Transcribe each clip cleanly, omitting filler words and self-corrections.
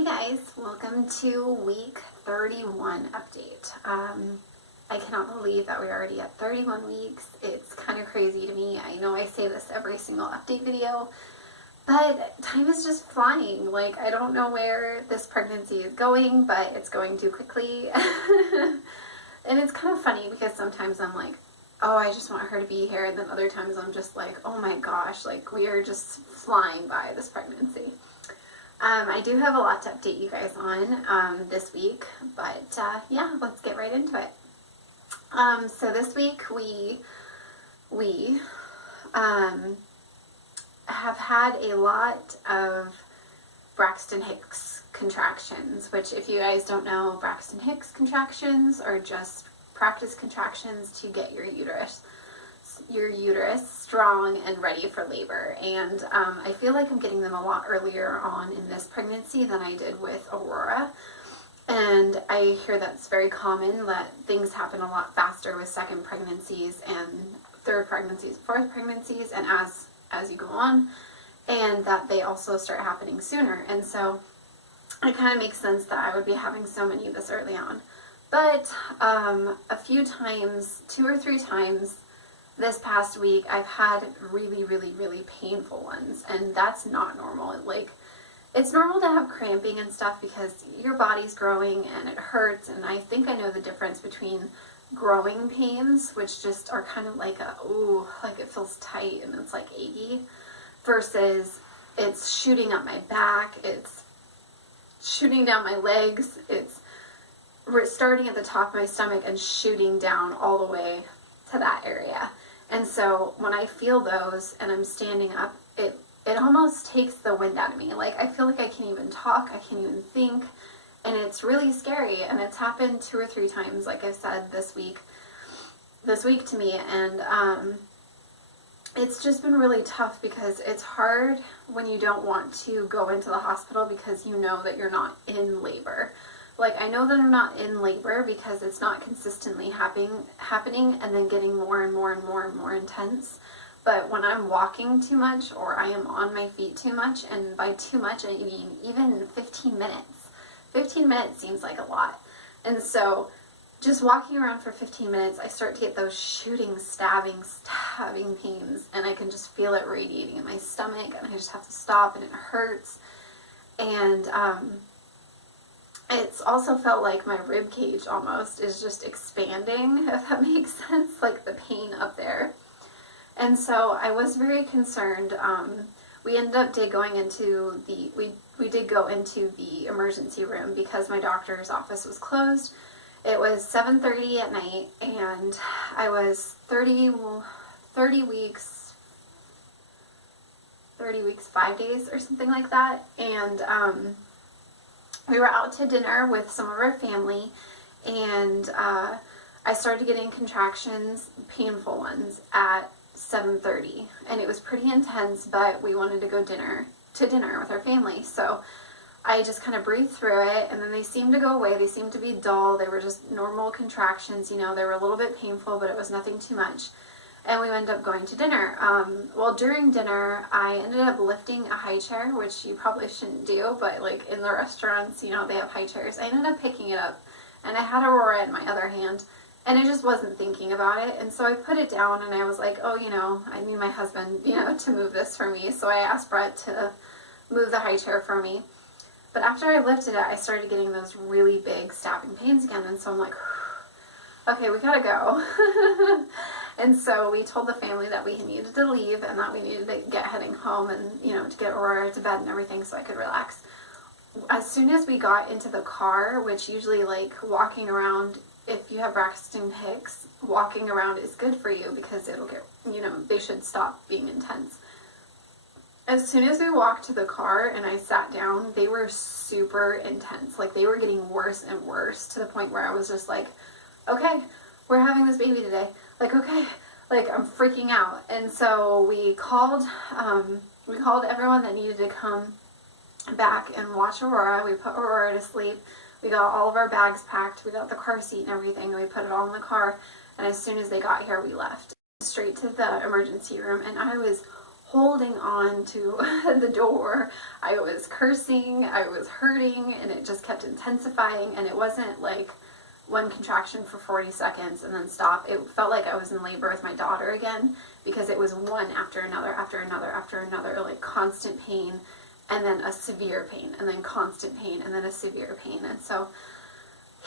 Hey guys, welcome to week 31 update. I cannot believe that we're already at 31 weeks. It's kind of crazy to me. I know I say this every single update video, but time is just flying. Like, I don't know where this pregnancy is going, but it's going too quickly. And it's kind of funny because sometimes I'm like, oh, I just want her to be here, and then other times I'm just like, oh my gosh, like we are just flying by this pregnancy. I do have a lot to update you guys on this week, but yeah, let's get right into it. So this week we have had a lot of Braxton Hicks contractions, which, if you guys don't know, Braxton Hicks contractions are just practice contractions to get your uterus strong and ready for labor. And I feel like I'm getting them a lot earlier on in this pregnancy than I did with Aurora. And I hear that's very common, that things happen a lot faster with second pregnancies and third pregnancies, fourth pregnancies, and as you go on, and that they also start happening sooner. And so it kind of makes sense that I would be having so many this early on. But a few times, 2 or 3 times this past week, I've had really, really, really painful ones, and that's not normal. Like, it's normal to have cramping and stuff because your body's growing and it hurts, and I think I know the difference between growing pains, which just are kind of like ooh, like it feels tight and it's like achy, versus it's shooting up my back, it's shooting down my legs, it's starting at the top of my stomach and shooting down all the way to that area. And so when I feel those and I'm standing up, it almost takes the wind out of me. Like, I feel like I can't even talk, I can't even think, and it's really scary. And it's happened 2 or 3 times, like I said, this week to me. And it's just been really tough because it's hard when you don't want to go into the hospital because you know that you're not in labor. Like, I know that I'm not in labor because it's not consistently happening and then getting more and more and more and more intense. But when I'm walking too much or I am on my feet too much, and by too much I mean even 15 minutes. 15 minutes seems like a lot. And so just walking around for 15 minutes, I start to get those shooting, stabbing pains, and I can just feel it radiating in my stomach, and I just have to stop, and it hurts. And it's also felt like my rib cage almost is just expanding, if that makes sense, like the pain up there. And so I was very concerned. We ended up going into we did go into the emergency room because my doctor's office was closed. It was 7:30 at night, and I was 30 weeks, 5 days or something like that. And we were out to dinner with some of our family, and I started getting contractions, painful ones, at 7:30, and it was pretty intense, but we wanted to go to dinner with our family, so I just kind of breathed through it, and then they seemed to go away. They seemed to be dull. They were just normal contractions, you know. They were a little bit painful, but it was nothing too much. And we ended up going to dinner. Well, during dinner, I ended up lifting a high chair, which you probably shouldn't do, but like in the restaurants, you know, they have high chairs. I ended up picking it up, and I had Aurora in my other hand, and I just wasn't thinking about it. And so I put it down, and I was like, oh, you know, I need my husband, you know, to move this for me. So I asked Brett to move the high chair for me. But after I lifted it, I started getting those really big stabbing pains again, and so I'm like, okay, we gotta go. And so we told the family that we needed to leave and that we needed to get heading home and, you know, to get Aurora to bed and everything so I could relax. As soon as we got into the car, which usually, like, walking around, if you have Braxton Hicks, walking around is good for you because it'll get, you know, they should stop being intense. As soon as we walked to the car and I sat down, they were super intense. Like, they were getting worse and worse to the point where I was just like, okay, we're having this baby today. Like, okay, like, I'm freaking out. And so we called everyone that needed to come back and watch Aurora. We put Aurora to sleep. We got all of our bags packed. We got the car seat and everything. And we put it all in the car. And as soon as they got here, we left straight to the emergency room. And I was holding on to the door. I was cursing, I was hurting, and it just kept intensifying, and it wasn't like one contraction for 40 seconds and then stop. It felt like I was in labor with my daughter again, because it was one after another, after another, after another, like constant pain, and then a severe pain, and then constant pain, and then a severe pain. And so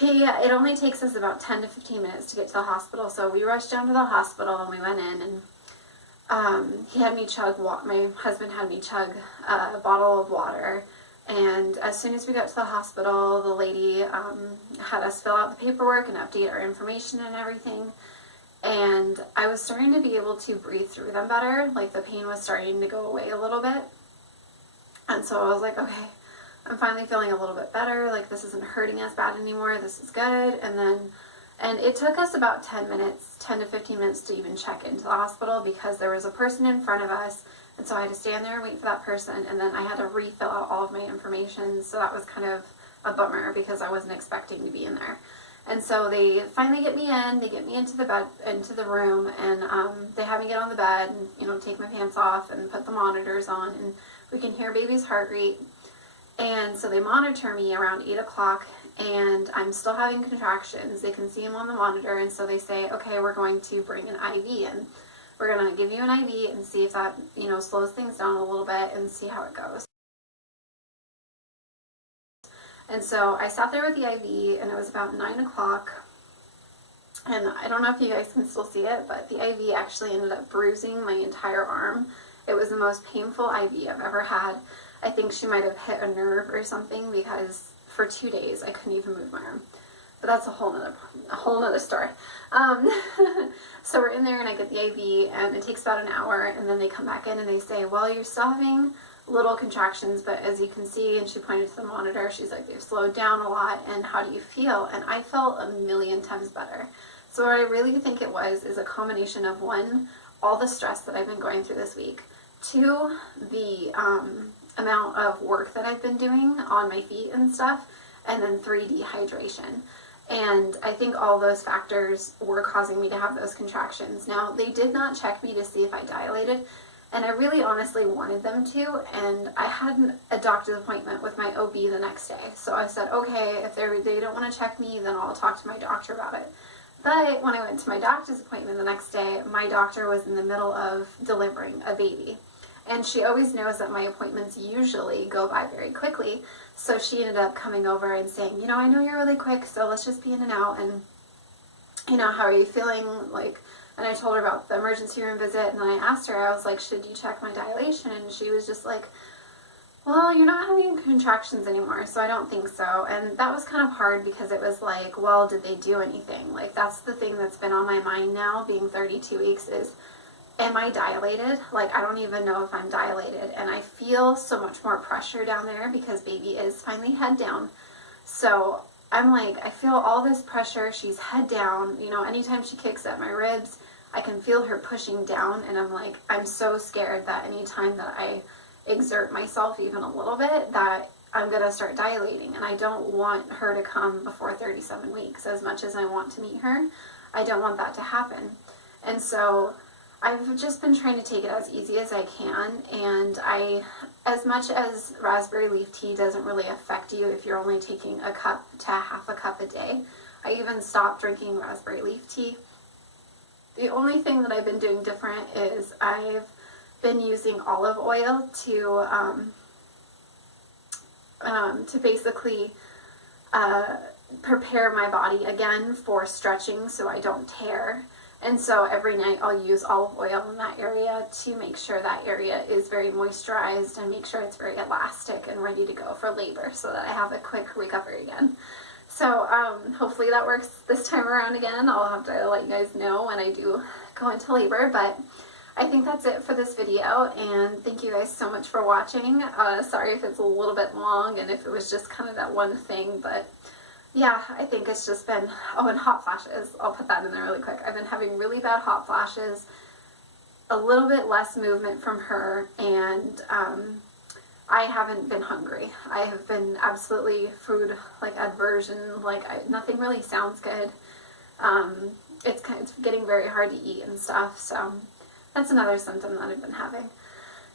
it only takes us about 10 to 15 minutes to get to the hospital, so we rushed down to the hospital and we went in, and he had me chug, my husband had me chug a bottle of water, and as soon as we got to the hospital, the lady had us fill out the paperwork and update our information and everything, and I was starting to be able to breathe through them better, like the pain was starting to go away a little bit, and so I was like, okay, I'm finally feeling a little bit better, like this isn't hurting as bad anymore, this is good. And it took us about 10 to 15 minutes to even check into the hospital, because there was a person in front of us, and so I had to stand there and wait for that person, and then I had to refill out all of my information, so that was kind of a bummer because I wasn't expecting to be in there. And so they finally get me in, they get me into the bed, into the room, and they have me get on the bed and, you know, take my pants off and put the monitors on, and we can hear baby's heart rate. And so they monitor me around 8 o'clock, and I'm still having contractions. They can see them on the monitor, and so they say, okay, we're going to bring an IV in. We're going to give you an IV and see if that, you know, slows things down a little bit and see how it goes. And so I sat there with the IV, and it was about 9 o'clock, and I don't know if you guys can still see it, but the IV actually ended up bruising my entire arm. It was the most painful IV I've ever had. I think she might have hit a nerve or something, because for 2 days I couldn't even move my arm. But that's a whole nother story. So we're in there, and I get the IV, and it takes about an hour, and then they come back in and they say, well, you're still having little contractions, but as you can see, and she pointed to the monitor, she's like, they've slowed down a lot, and how do you feel? And I felt a million times better. So what I really think it was is a combination of, one, all the stress that I've been going through this week, two, the amount of work that I've been doing on my feet and stuff, and then three, dehydration. And I think all those factors were causing me to have those contractions. Now, they did not check me to see if I dilated, and I really honestly wanted them to, and I had a doctor's appointment with my OB the next day. So I said, okay, if they don't want to check me, then I'll talk to my doctor about it. But when I went to my doctor's appointment the next day, my doctor was in the middle of delivering a baby. And she always knows that my appointments usually go by very quickly. So she ended up coming over and saying, you know, I know you're really quick, so let's just be in and out. And, you know, how are you feeling? Like, and I told her about the emergency room visit. And then I asked her, I was like, should you check my dilation? And she was just like, well, you're not having contractions anymore, so I don't think so. And that was kind of hard, because it was like, well, did they do anything? Like, that's the thing that's been on my mind now, being 32 weeks, is, am I dilated? Like, I don't even know if I'm dilated, and I feel so much more pressure down there because baby is finally head down. So I'm like, I feel all this pressure. She's head down. You know, anytime she kicks at my ribs, I can feel her pushing down, and I'm like, I'm so scared that anytime that I exert myself even a little bit, that I'm going to start dilating, and I don't want her to come before 37 weeks. As much as I want to meet her, I don't want that to happen. And so I've just been trying to take it as easy as I can, and as much as raspberry leaf tea doesn't really affect you if you're only taking a cup to half a cup a day, I even stopped drinking raspberry leaf tea. The only thing that I've been doing different is I've been using olive oil to basically prepare my body again for stretching so I don't tear. And so every night I'll use olive oil in that area to make sure that area is very moisturized and make sure it's very elastic and ready to go for labor, so that I have a quick recovery again. So hopefully that works this time around again. I'll have to let you guys know when I do go into labor, but I think that's it for this video, and thank you guys so much for watching. Sorry if it's a little bit long and if it was just kind of that one thing, but yeah, I think it's just been, oh, and hot flashes. I'll put that in there really quick. I've been having really bad hot flashes, a little bit less movement from her, and I haven't been hungry. I have been absolutely food, like, aversion, like, nothing really sounds good. It's getting very hard to eat and stuff, so that's another symptom that I've been having.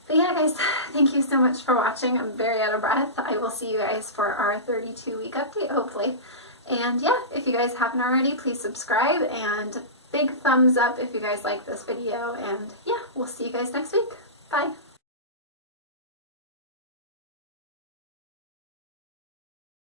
But yeah, guys, thank you so much for watching. I'm very out of breath. I will see you guys for our 32-week update, hopefully. And yeah, if you guys haven't already, please subscribe, and big thumbs up if you guys like this video. And yeah, we'll see you guys next week. Bye.